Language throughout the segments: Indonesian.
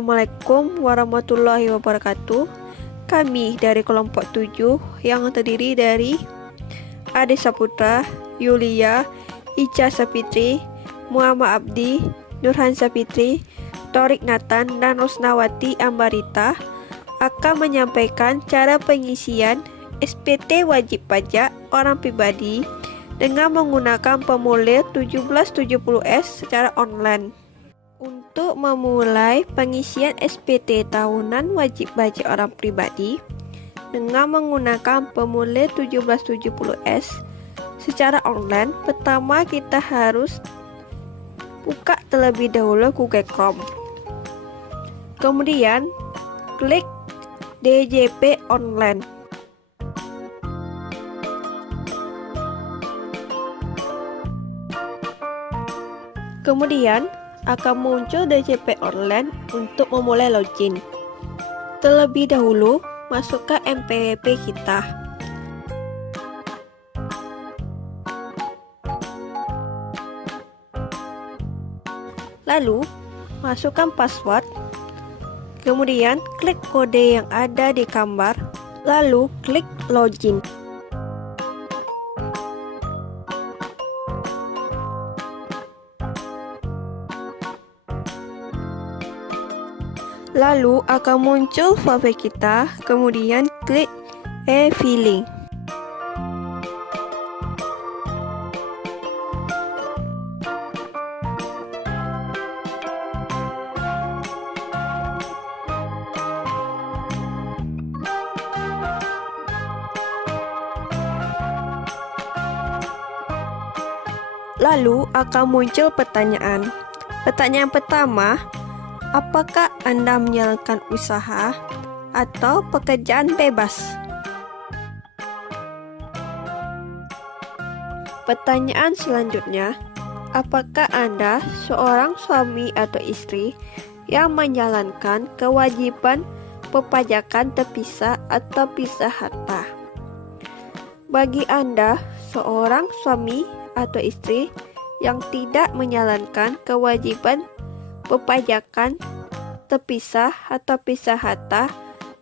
Assalamualaikum warahmatullahi wabarakatuh. Kami dari kelompok 7 yang terdiri dari Ade Saputra, Yulia, Ica Sapitri, Muhammad Abdi, Nurhan Sapitri, Torik Nathan, dan Rusnawati Ambarita akan menyampaikan cara pengisian SPT wajib pajak orang pribadi dengan menggunakan formulir 1770S secara online. Untuk memulai pengisian SPT tahunan wajib pajak orang pribadi dengan menggunakan formulir 1770S secara online, pertama kita harus buka terlebih dahulu Google Chrome. Kemudian klik DJP Online. Kemudian akan muncul DJP Online untuk memulai login. Terlebih dahulu, masukkan NPWP kita. Lalu, masukkan password. Kemudian, klik kode yang ada di gambar. Lalu, klik login. Lalu akan muncul file kita, kemudian klik e-filing. Lalu akan muncul pertanyaan. Pertanyaan pertama, apakah Anda menjalankan usaha atau pekerjaan bebas? Pertanyaan selanjutnya, apakah Anda seorang suami atau istri yang menjalankan kewajiban perpajakan terpisah atau pisah harta? Bagi Anda seorang suami atau istri yang tidak menjalankan kewajiban perpajakan terpisah atau pisah harta,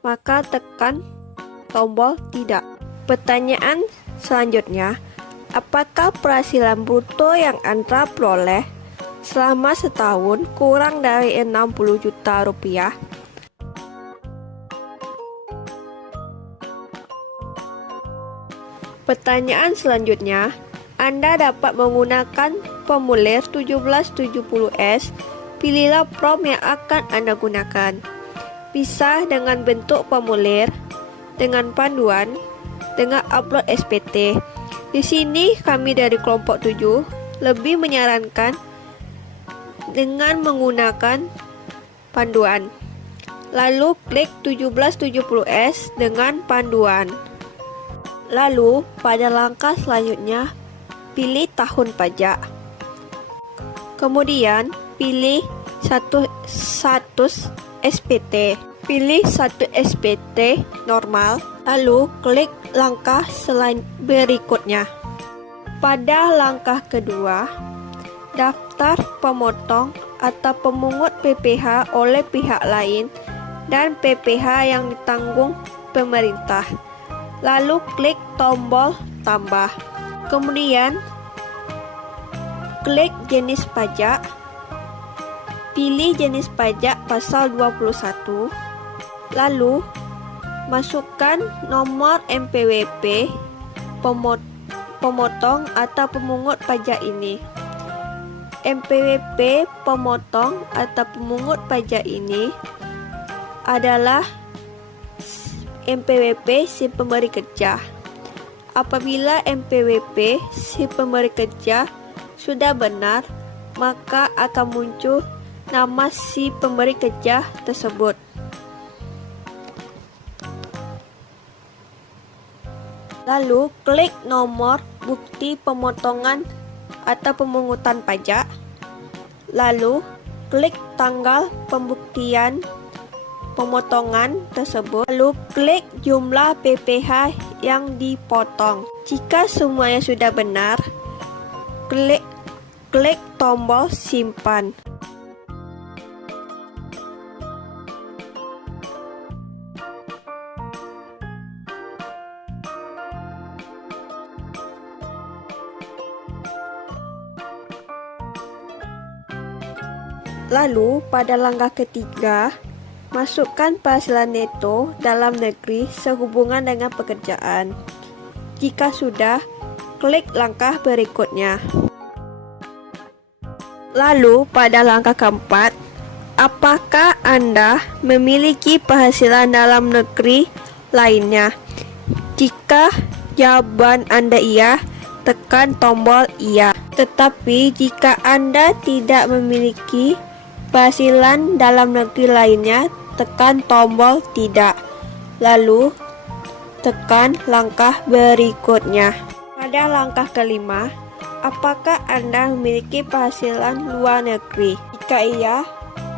maka tekan tombol tidak. Pertanyaan selanjutnya, apakah penghasilan bruto yang Anda peroleh selama setahun kurang dari 60 juta rupiah? Pertanyaan selanjutnya, Anda dapat menggunakan formulir 1770S. Pilihlah prompt yang akan Anda gunakan. Bisa dengan bentuk formulir, dengan panduan, dengan upload SPT. Di sini kami dari kelompok 7 lebih menyarankan dengan menggunakan panduan. Lalu klik 1770S dengan panduan. Lalu pada langkah selanjutnya pilih tahun pajak. Kemudian pilih status SPT. Pilih satu SPT normal, lalu klik langkah berikutnya. Pada langkah kedua, daftar pemotong atau pemungut PPh oleh pihak lain dan PPh yang ditanggung pemerintah. Lalu klik tombol tambah. Kemudian klik jenis pajak. Pilih jenis pajak pasal 21. Lalu masukkan nomor NPWP pemotong atau pemungut pajak ini. NPWP pemotong atau pemungut pajak ini adalah NPWP si pemberi kerja. Apabila NPWP si pemberi kerja sudah benar, maka akan muncul nama si pemberi kerja tersebut. Lalu klik nomor bukti pemotongan atau pemungutan pajak. Lalu klik tanggal pembuktian pemotongan tersebut. Lalu klik jumlah PPh yang dipotong. Jika semuanya sudah benar, klik tombol simpan. Lalu pada langkah ketiga, masukkan penghasilan neto dalam negeri sehubungan dengan pekerjaan. Jika sudah, klik langkah berikutnya. Lalu pada langkah keempat, apakah Anda memiliki penghasilan dalam negeri lainnya? Jika jawaban Anda iya, tekan tombol iya. Tetapi jika Anda tidak memiliki penghasilan dalam negeri lainnya, tekan tombol tidak. Lalu tekan langkah berikutnya. Pada langkah kelima, apakah Anda memiliki penghasilan luar negeri? Jika iya,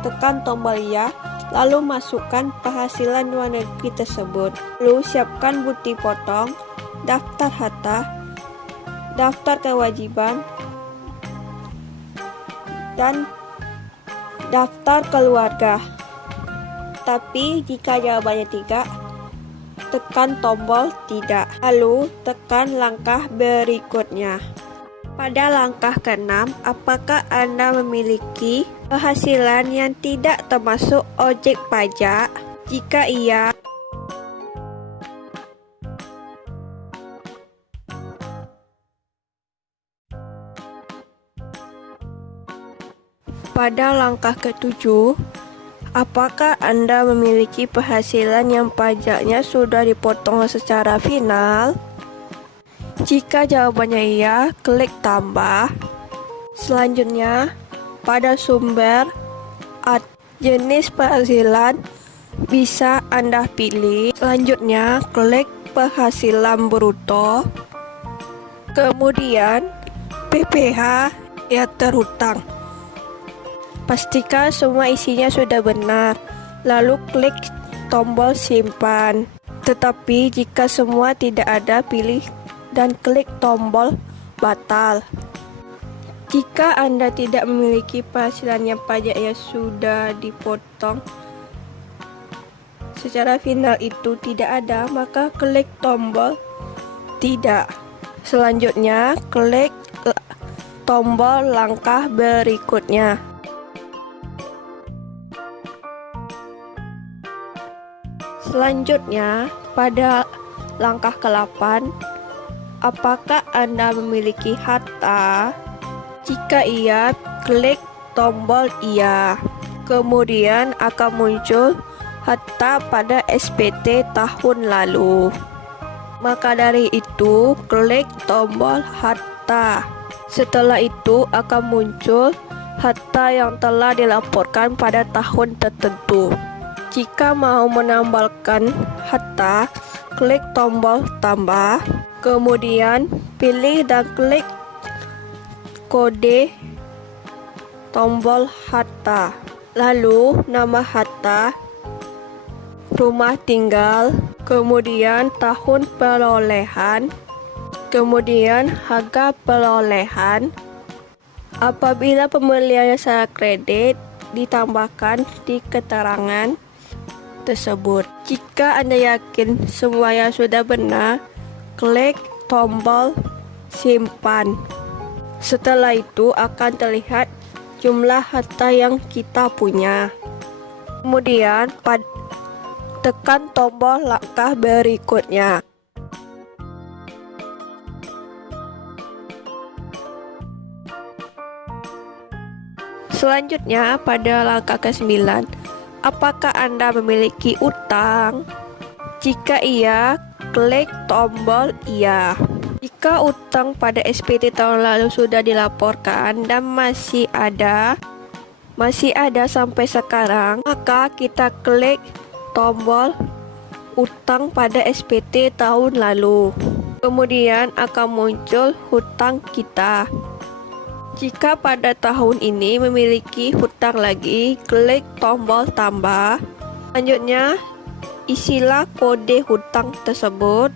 tekan tombol iya, lalu masukkan penghasilan luar negeri tersebut. Lalu siapkan bukti potong, daftar harta, daftar kewajiban, dan daftar keluarga. Tapi jika jawabannya tidak, tekan tombol tidak. Lalu tekan langkah berikutnya. Pada langkah keenam, apakah Anda memiliki penghasilan yang tidak termasuk objek pajak? Jika iya, pada langkah ketujuh, apakah Anda memiliki penghasilan yang pajaknya sudah dipotong secara final? Jika jawabannya iya, klik tambah. Selanjutnya, pada sumber jenis penghasilan bisa Anda pilih. Selanjutnya, klik penghasilan bruto. Kemudian, PPh yang terhutang. Pastikan semua isinya sudah benar, lalu klik tombol simpan. Tetapi jika semua tidak ada, pilih dan klik tombol batal. Jika Anda tidak memiliki penghasilan yang pajaknya sudah dipotong secara final itu tidak ada, maka klik tombol tidak. Selanjutnya, klik tombol langkah berikutnya. Selanjutnya, pada langkah ke-8, apakah Anda memiliki harta? Jika iya, klik tombol iya. Kemudian akan muncul harta pada SPT tahun lalu. Maka dari itu, klik tombol harta. Setelah itu akan muncul harta yang telah dilaporkan pada tahun tertentu. Jika mau menambahkan harta, klik tombol tambah, kemudian pilih dan klik kode tombol harta, lalu nama harta, rumah tinggal, kemudian tahun perolehan, kemudian harga perolehan. Apabila pembeliannya secara kredit, ditambahkan di keterangan tersebut. Jika Anda yakin semuanya sudah benar, klik tombol simpan. Setelah itu akan terlihat jumlah harta yang kita punya. Kemudian tekan tombol langkah berikutnya. Selanjutnya pada langkah ke-9, apakah Anda memiliki utang? Jika iya, klik tombol iya. Jika utang pada SPT tahun lalu sudah dilaporkan dan masih ada sampai sekarang, maka kita klik tombol utang pada SPT tahun lalu. Kemudian akan muncul hutang kita. Jika pada tahun ini memiliki hutang lagi, klik tombol tambah. Selanjutnya, isilah kode hutang tersebut.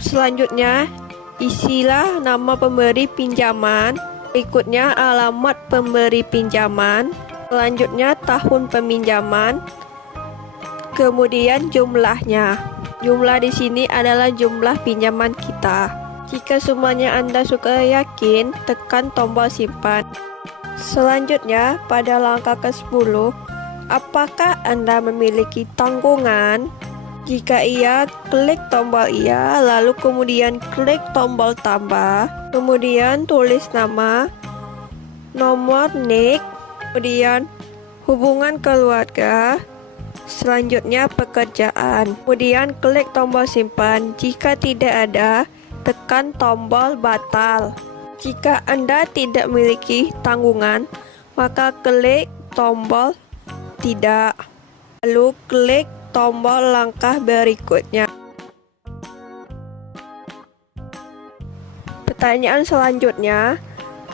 Selanjutnya, isilah nama pemberi pinjaman. Berikutnya, alamat pemberi pinjaman. Selanjutnya, tahun peminjaman. Kemudian jumlahnya. Jumlah di sini adalah jumlah pinjaman kita. Jika semuanya Anda suka yakin, tekan tombol simpan. Selanjutnya, pada langkah ke-10, apakah Anda memiliki tanggungan? Jika iya, klik tombol iya, lalu kemudian klik tombol tambah, kemudian tulis nama, nomor NIK, kemudian hubungan keluarga, selanjutnya pekerjaan, kemudian klik tombol simpan. Jika tidak ada, tekan tombol batal. Jika Anda tidak memiliki tanggungan, maka klik tombol tidak, lalu klik tombol langkah berikutnya. Pertanyaan selanjutnya,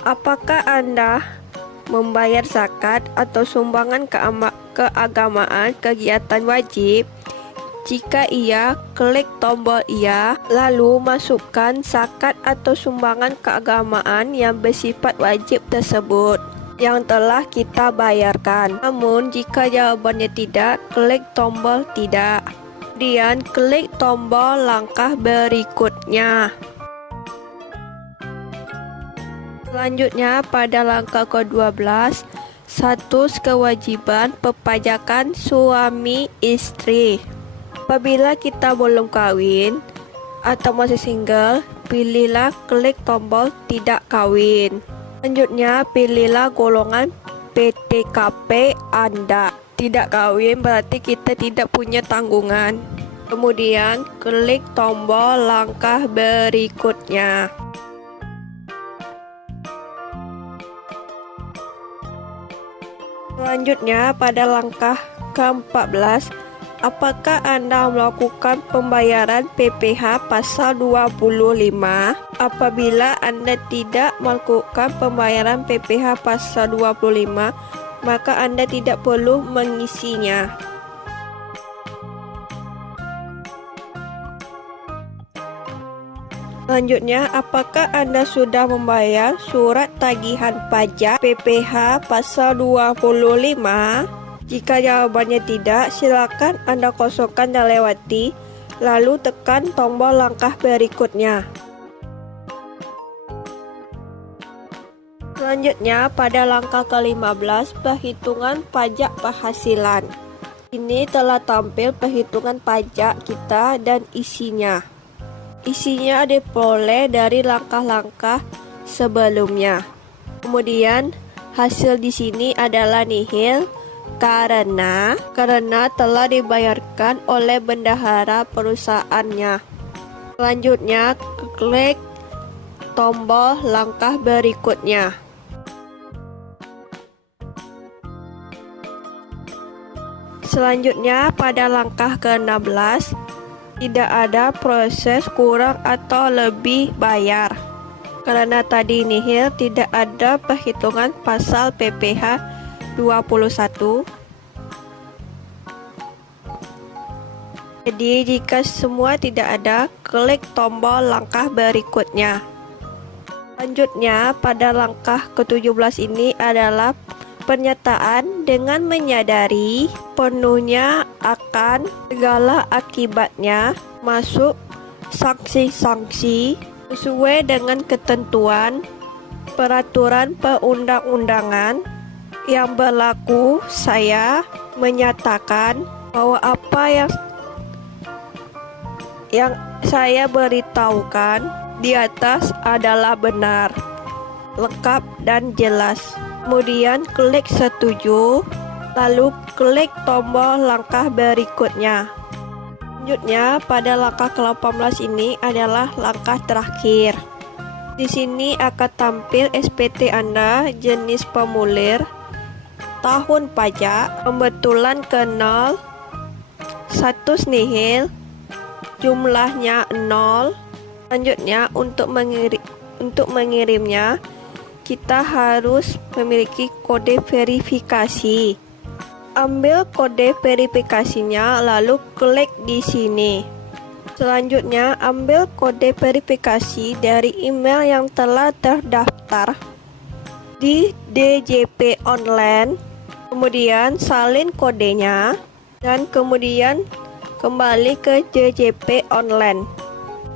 apakah Anda membayar zakat atau sumbangan keagamaan kegiatan wajib? Jika iya, klik tombol iya, lalu masukkan zakat atau sumbangan keagamaan yang bersifat wajib tersebut yang telah kita bayarkan. Namun, jika jawabannya tidak, klik tombol tidak. Kemudian, klik tombol langkah berikutnya. Selanjutnya, pada langkah ke-12, status kewajiban perpajakan suami istri. Apabila kita belum kawin atau masih single, pilihlah klik tombol tidak kawin. Selanjutnya, pilihlah golongan PTKP Anda. Tidak kawin berarti kita tidak punya tanggungan. Kemudian, klik tombol langkah berikutnya. Selanjutnya, pada langkah ke-14, apakah Anda melakukan pembayaran PPh pasal 25? Apabila Anda tidak melakukan pembayaran PPh pasal 25, maka Anda tidak perlu mengisinya. Selanjutnya, apakah Anda sudah membayar surat tagihan pajak PPh pasal 25? Jika jawabannya tidak, silakan Anda kosongkan dan lewati, lalu tekan tombol langkah berikutnya. Selanjutnya, pada langkah ke-15, perhitungan pajak penghasilan. Ini telah tampil perhitungan pajak kita dan isinya. Isinya diperoleh dari langkah-langkah sebelumnya. Kemudian, hasil di sini adalah nihil karena telah dibayarkan oleh bendahara perusahaannya. Selanjutnya, klik tombol langkah berikutnya. Selanjutnya, pada langkah ke-16, tidak ada proses kurang atau lebih bayar. Karena tadi nihil, tidak ada perhitungan pasal PPh 21. Jadi jika semua tidak ada, klik tombol langkah berikutnya. Selanjutnya, pada langkah ke-17 ini adalah pernyataan dengan menyadari penuhnya akan segala akibatnya, masuk sanksi-sanksi sesuai dengan ketentuan peraturan perundang-undangan yang berlaku. Saya menyatakan bahwa apa yang saya beritahukan di atas adalah benar, lengkap dan jelas. Kemudian klik setuju, lalu klik tombol langkah berikutnya. Selanjutnya, pada langkah ke-18 ini adalah langkah terakhir. Di sini akan tampil SPT Anda, jenis formulir, tahun pajak, pembetulan ke 0, status nihil, jumlahnya 0. Selanjutnya, untuk mengirimnya, kita harus memiliki kode verifikasi. Ambil kode verifikasinya, lalu klik di sini. Selanjutnya, ambil kode verifikasi dari email yang telah terdaftar di DJP Online, kemudian salin kodenya, dan kemudian kembali ke DJP Online.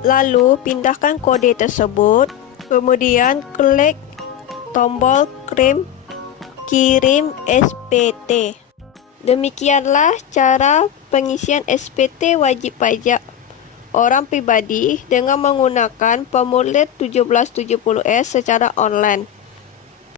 Lalu pindahkan kode tersebut, kemudian klik tombol kirim SPT. Demikianlah cara pengisian SPT wajib pajak orang pribadi dengan menggunakan formulir 1770S secara online.